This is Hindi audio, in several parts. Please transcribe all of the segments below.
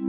Hello,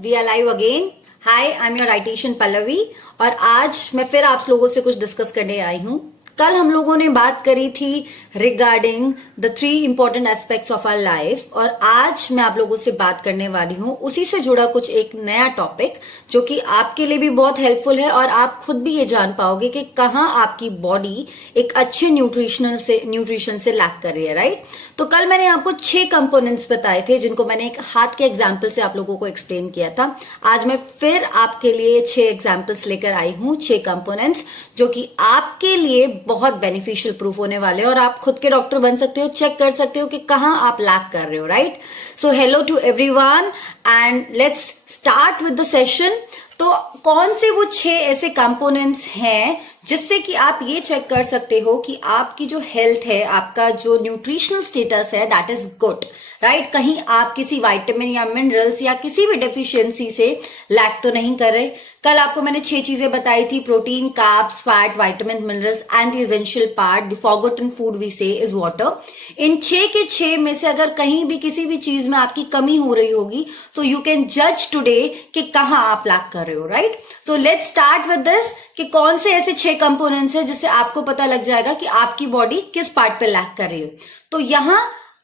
we are live again. Hi, I am your dietitian Pallavi और आज मैं फिर आप लोगों से कुछ डिस्कस करने आई हूँ। कल हम लोगों ने बात करी थी regarding the 3 important aspects of our life और आज मैं आप लोगों से बात करने वाली हूँ उसी से जुड़ा कुछ एक नया टॉपिक जो कि आपके लिए भी बहुत हेल्पफुल है और आप खुद भी ये जान पाओगे कि कहाँ आपकी बॉडी एक अच्छे न्यूट्रिशन से लैक कर रही है, राइट। तो कल मैंने आपको 6 कंपोनेंट्स बताए थे जिनको मैंने एक हाथ के एग्जाम्पल से आप लोगों को एक्सप्लेन किया था। आज मैं फिर आपके लिए 6 एग्जाम्पल्स लेकर आई हूँ, 6 कंपोनेंट्स जो कि आपके लिए बहुत बेनिफिशियल प्रूफ होने वाले हैं और आप खुद के डॉक्टर बन सकते हो, चेक कर सकते हो कि कहाँ आप लैक कर रहे हो, राइट। So hello to everyone and let's start with the session. तो कौन से वो 6 ऐसे कंपोनेंट्स हैं जिससे कि आप ये चेक कर सकते हो कि आपकी जो हेल्थ है, आपका जो न्यूट्रिशनल स्टेटस है, दैट इज गुड, राइट। कहीं आप किसी विटामिन या मिनरल्स या किसी भी डेफिशिएंसी से लैक तो नहीं कर रहे। कल आपको मैंने 6 चीजें बताई थी, protein, carbs, fat, vitamin, minerals and the essential part, the forgotten food we say is water. इन 6 के 6 में से अगर कहीं भी किसी भी चीज में आपकी कमी हो रही होगी तो यू कैन जज टुडे कि कहाँ आप लैक कर रहे हो, राइट। So let's start with this कि कौन से ऐसे 6 कंपोनेंट्स हैं जिससे आपको पता लग जाएगा कि आपकी बॉडी किस पार्ट पे लैक कर रही है। तो यहां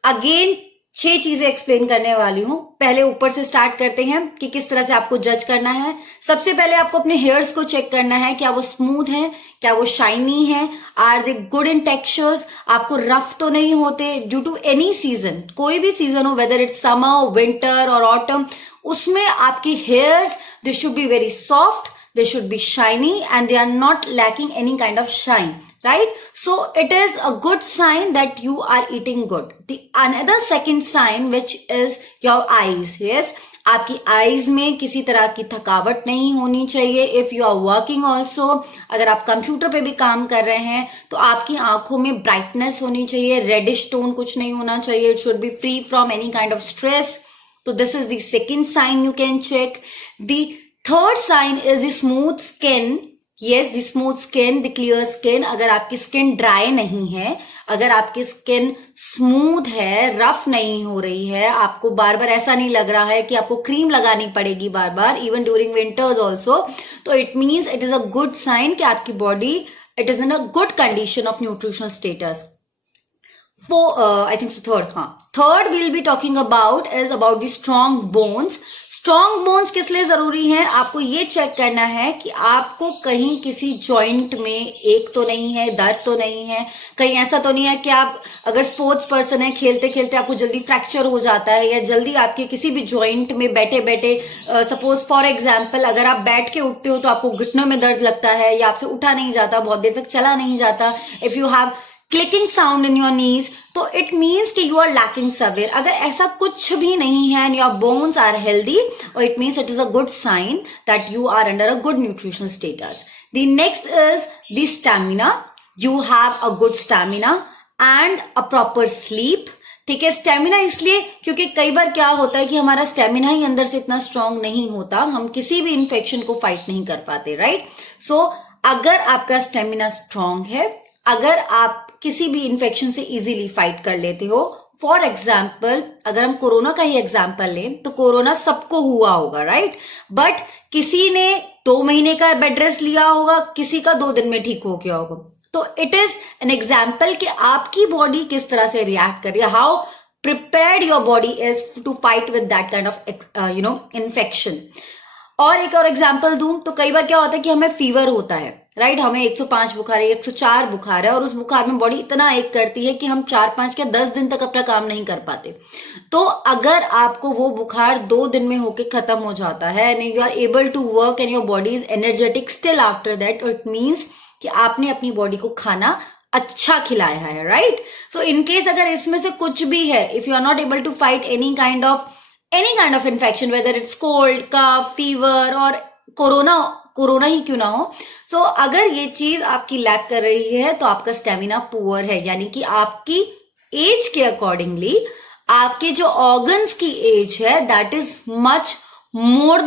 अगेन 6 चीजें एक्सप्लेन करने वाली हूं। पहले ऊपर से स्टार्ट करते हैं कि किस तरह से आपको जज करना है। सबसे पहले आपको अपने हेयर्स को चेक करना है, क्या वो स्मूथ है, क्या वो शाइनी है, are they good in textures, आपको रफ तो नहीं होते ड्यू टू एनी सीजन, कोई भी सीजन हो, वेदर इट्स समर, विंटर और ऑटम, उसमें आपकी hairs they should be very soft, they should be shiny and they are not lacking any kind of shine, right? So it is a good sign that you are eating good. The another second sign which is your eyes. Yes, आपकी आईज में किसी तरह की थकावट नहीं होनी चाहिए। If you are working also, अगर आप कंप्यूटर पे भी काम कर रहे हैं तो आपकी आंखों में ब्राइटनेस होनी चाहिए, रेडिश टोन कुछ नहीं होना चाहिए। It should be free from any kind of stress. तो this is the second sign you can check. The third sign is the smooth skin. Yes, the smooth skin, the clear skin. अगर आपकी स्किन ड्राई नहीं है, अगर आपकी स्किन स्मूथ है, रफ नहीं हो रही है, आपको बार बार ऐसा नहीं लग रहा है कि आपको क्रीम लगानी पड़ेगी बार बार, इवन ड्यूरिंग विंटर्स ऑल्सो, तो it means it is a good sign कि आपकी body it is in a good condition of nutritional status. I think so third we'll be talking about is about the strong bones. Strong bones किस लिए जरूरी है? आपको ये चेक करना है कि आपको कहीं किसी जॉइंट में एक तो नहीं है, दर्द तो नहीं है, कहीं ऐसा तो नहीं है कि आप अगर स्पोर्ट्स पर्सन है, खेलते खेलते आपको जल्दी फ्रैक्चर हो जाता है या जल्दी आपके किसी भी जॉइंट में बैठे बैठे सपोज फॉर एग्जांपल अगर आप बैठ के उठते हो तो आपको घुटनों में दर्द लगता है या आपसे उठा नहीं जाता, बहुत देर तक चला नहीं जाता। If you have clicking sound in your knees, तो इट मीन्स कि यू आर लैकिंग सवेयर। अगर ऐसा कुछ भी नहीं है and your bones are healthy, और it means it is a good sign that you are under a good nutritional status. The next is the stamina. You have a good stamina and a proper sleep. ठीक है, स्टेमिना इसलिए क्योंकि कई बार क्या होता है कि हमारा स्टेमिना ही अंदर से इतना स्ट्रांग नहीं होता, हम किसी भी इन्फेक्शन को फाइट नहीं कर पाते, राइट। सो अगर आपका स्टेमिना स्ट्रांग है, अगर आप किसी भी इन्फेक्शन से इजीली फाइट कर लेते हो, फॉर एग्जाम्पल अगर हम कोरोना का ही एग्जाम्पल लें तो कोरोना सबको हुआ होगा, राइट। बट किसी ने 2 महीने का बेड रेस्ट लिया होगा, किसी का 2 दिन में ठीक हो गया होगा। तो इट इज एन एग्जाम्पल कि आपकी बॉडी किस तरह से रिएक्ट कर रही है, how prepared your body is to fight with that kind of infection. और एक और एग्जाम्पल दूं तो कई बार क्या होता है कि हमें फीवर होता है, राइट, हमें 105 बुखार है, 104 बुखार है और उस बुखार में बॉडी इतना एक करती है कि हम 4-5 या 10 दिन तक अपना काम नहीं कर पाते। तो अगर आपको वो बुखार 2 दिन में होके खत्म हो जाता है and you are able to work and your body is energetic still after that, it means कि आपने अपनी बॉडी को खाना अच्छा खिलाया है, राइट। सो इनकेस अगर इसमें से कुछ भी है, if you are not able to fight any kind of infection, whether it's cold, cough, fever और कोरोना ही क्यों ना हो, सो अगर ये चीज आपकी लैक कर रही है तो आपका स्टेमिना पुअर है, यानी कि आपकी एज के अकॉर्डिंगली आपके जो ऑर्गन्स की एज है that is much more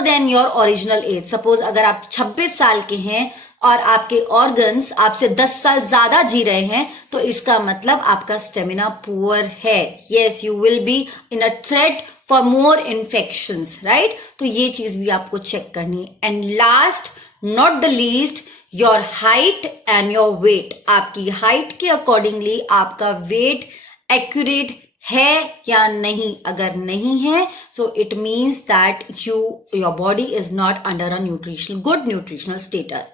than your original age. Suppose अगर आप 26 साल के हैं और आपके ऑर्गन्स आपसे 10 साल ज्यादा जी रहे हैं, तो इसका मतलब आपका स्टेमिना पुअर है. Yes, you will be in a threat for more infections, right. तो ये चीज भी आपको चेक करनी है. And last not the least, your height and your weight. आपकी हाइट के अकॉर्डिंगली आपका वेट एक्यूरेट है या नहीं. अगर नहीं है so it means that your body is not under a good nutritional status.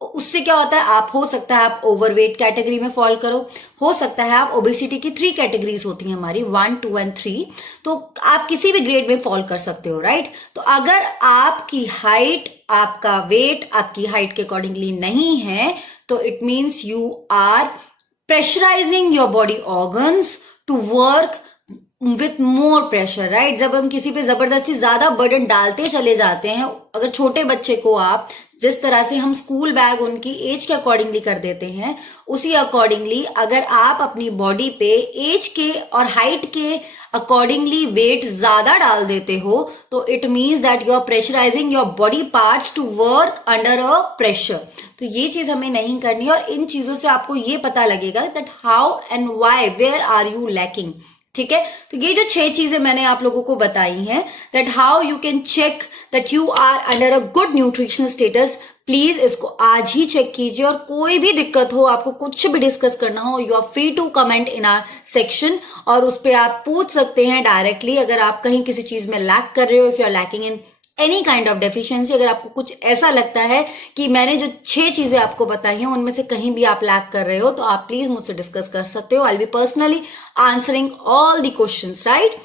उससे क्या होता है, आप हो सकता है आप ओवरवेट कैटेगरी में फॉल करो, हो सकता है आप ओबेसिटी की 3 कैटेगरीज होती हैं हमारी, 1, 2 एंड 3. तो आप किसी भी ग्रेड में फॉल कर सकते हो, राइट. तो अगर आपकी हाइट, आपका वेट आपकी हाइट के अकॉर्डिंगली नहीं है, तो it means you are pressurising your body organs to work with more pressure, right. जब हम किसी पे जबरदस्ती ज्यादा बर्डन डालते चले जाते हैं, अगर छोटे बच्चे को आप जिस तरह से हम स्कूल बैग उनकी एज के अकॉर्डिंगली कर देते हैं, उसी अकॉर्डिंगली अगर आप अपनी बॉडी पे एज के और हाइट के अकॉर्डिंगली वेट ज्यादा डाल देते हो, तो it means that you are pressurising your body parts to work under a pressure. तो ये चीज हमें नहीं करनी. और इन चीजों से आपको ये पता लगेगा that how and why, where are you lacking. ठीक है. तो ये जो 6 चीजें मैंने आप लोगों को बताई हैं, that how you can check that you are under a good nutritional status. Please इसको आज ही चेक कीजिए. और कोई भी दिक्कत हो, आपको कुछ भी डिस्कस करना हो, you are free to comment in our section. और उस पर आप पूछ सकते हैं डायरेक्टली. अगर आप कहीं किसी चीज में लैक कर रहे हो, if you are lacking in any kind of deficiency, अगर आपको कुछ ऐसा लगता है कि मैंने जो 6 चीजें आपको बताई हैं उनमें से कहीं भी आप लैक कर रहे हो, तो आप प्लीज मुझसे डिस्कस कर सकते हो. I will be personally answering all the questions, right.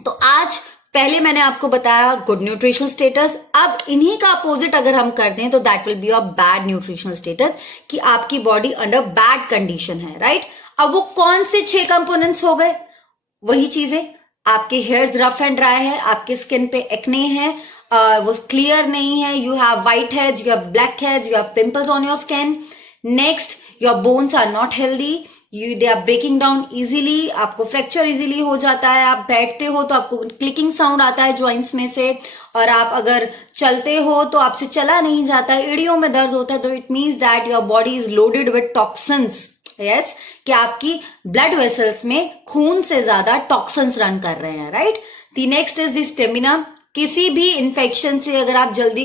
तो आज पहले मैंने आपको बताया गुड न्यूट्रिशनल स्टेटस. अब इन्हीं का अपोजिट अगर हम कर दें तो that will be a bad nutritional status, कि आपकी बॉडी अंडर बैड कंडीशन है, राइट. अब वो कौन से 6 कंपोनेंट्स हो गए? वही चीजें, आपके हेयर्स रफ एंड ड्राई है, आपके स्किन पे एक्ने है, वो क्लियर नहीं है, you have white heads, you have black heads, you have pimples on your skin. Next, your bones are not healthy, they are breaking down easily, आपको फ्रैक्चर इजीली हो जाता है. आप बैठते हो तो आपको क्लिकिंग साउंड आता है ज्वाइंट्स में से, और आप अगर चलते हो तो आपसे चला नहीं जाता है, एड़ियों में दर्द होता है. तो it means that your body is loaded with toxins. Yes, कि आपकी ब्लड वेसल्स में खून से ज्यादा टॉक्सिन्स रन कर रहे हैं, right. The next is the stamina. किसी भी इंफेक्शन से अगर आप जल्दी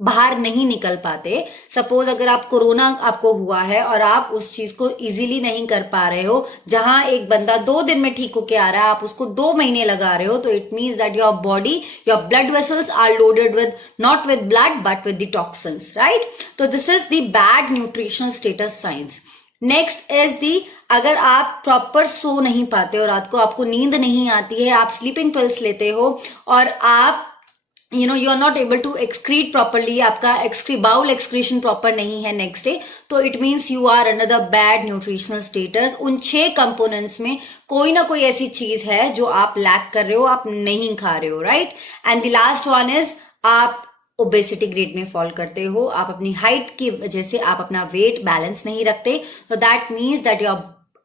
बाहर नहीं निकल पाते, सपोज अगर आप कोरोना आपको हुआ है और आप उस चीज को इजीली नहीं कर पा रहे हो, जहां एक बंदा 2 दिन में ठीक होके आ रहा है, आप उसको 2 महीने लगा रहे हो, तो it means that your body, your blood vessels are loaded with not with blood but with the toxins, right. तो this is the bad nutritional status science. Next is the, अगर आप प्रॉपर सो नहीं पाते और रात को आपको नींद नहीं आती है, आप स्लीपिंग पिल्स लेते हो और आप you are not able to excrete properly, आपका बाउल एक्सक्रीशन प्रॉपर नहीं है नेक्स्ट डे, तो it means you are under the bad nutritional status. उन 6 कंपोनेंट्स में कोई ना कोई ऐसी चीज है जो आप लैक कर रहे हो, आप नहीं खा रहे हो, right. And the last one is, आप ओबेसिटी ग्रेड में फॉल करते हो, आप अपनी हाइट की वजह से आप अपना वेट बैलेंस नहीं रखते, so that means that your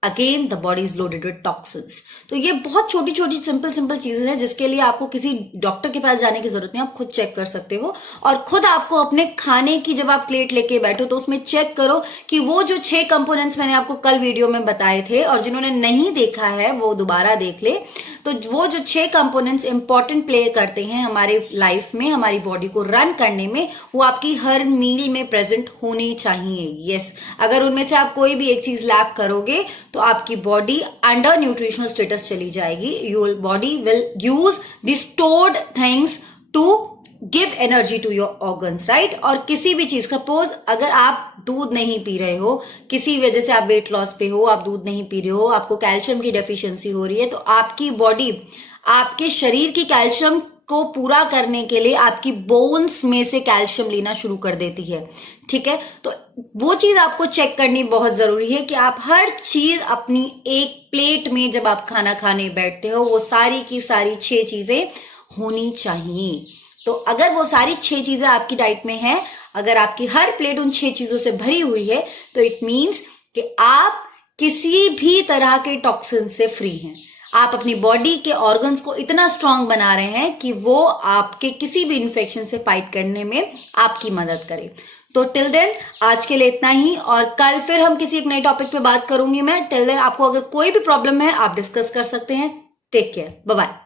again the body is loaded with toxins. तो ये बहुत छोटी छोटी सिंपल चीजें हैं जिसके लिए आपको किसी डॉक्टर के पास जाने की जरूरत नहीं, आप खुद चेक कर सकते हो. और खुद आपको अपने खाने की, जब आप प्लेट लेके बैठो तो उसमें चेक करो कि वो जो 6 कंपोनेंट्स मैंने आपको कल वीडियो में बताए थे, और जिन्होंने नहीं देखा है वो दोबारा देख ले, तो वो जो 6 कंपोनेंट्स इंपॉर्टेंट प्ले करते हैं हमारे लाइफ में, हमारी बॉडी को रन करने में, वो आपकी हर मील में प्रेजेंट होनी चाहिए. यस, अगर उनमें से आप कोई भी एक चीज लैक करोगे तो आपकी बॉडी अंडर न्यूट्रिशनल स्टेटस चली जाएगी. Your body will use the stored things to give energy to your organs, right. और किसी भी चीज, सपोज अगर आप दूध नहीं पी रहे हो, किसी वजह से आप वेट लॉस पे हो, आप दूध नहीं पी रहे हो, आपको कैल्शियम की डेफिशिएंसी हो रही है, तो आपकी बॉडी आपके शरीर की कैल्शियम को पूरा करने के लिए आपकी बोन्स में से कैल्शियम लेना शुरू कर देती है. ठीक है, तो वो चीज आपको चेक करनी बहुत जरूरी है कि आप हर चीज अपनी एक प्लेट में जब आप खाना खाने बैठते हो, वो सारी की सारी 6 चीजें होनी चाहिए. तो अगर वो सारी 6 चीजें आपकी डाइट में है, अगर आपकी हर प्लेट उन 6 चीजों से भरी हुई है, तो इट मीन्स कि आप किसी भी तरह के टॉक्सिन से फ्री हैं. आप अपनी बॉडी के ऑर्गन्स को इतना स्ट्रांग बना रहे हैं कि वो आपके किसी भी इन्फेक्शन से फाइट करने में आपकी मदद करे. तो टिल देन आज के लिए इतना ही, और कल फिर हम किसी एक नए टॉपिक पे बात करूंगी मैं। टिल देन आपको अगर कोई भी प्रॉब्लम है आप डिस्कस कर सकते हैं। Take care, bye bye.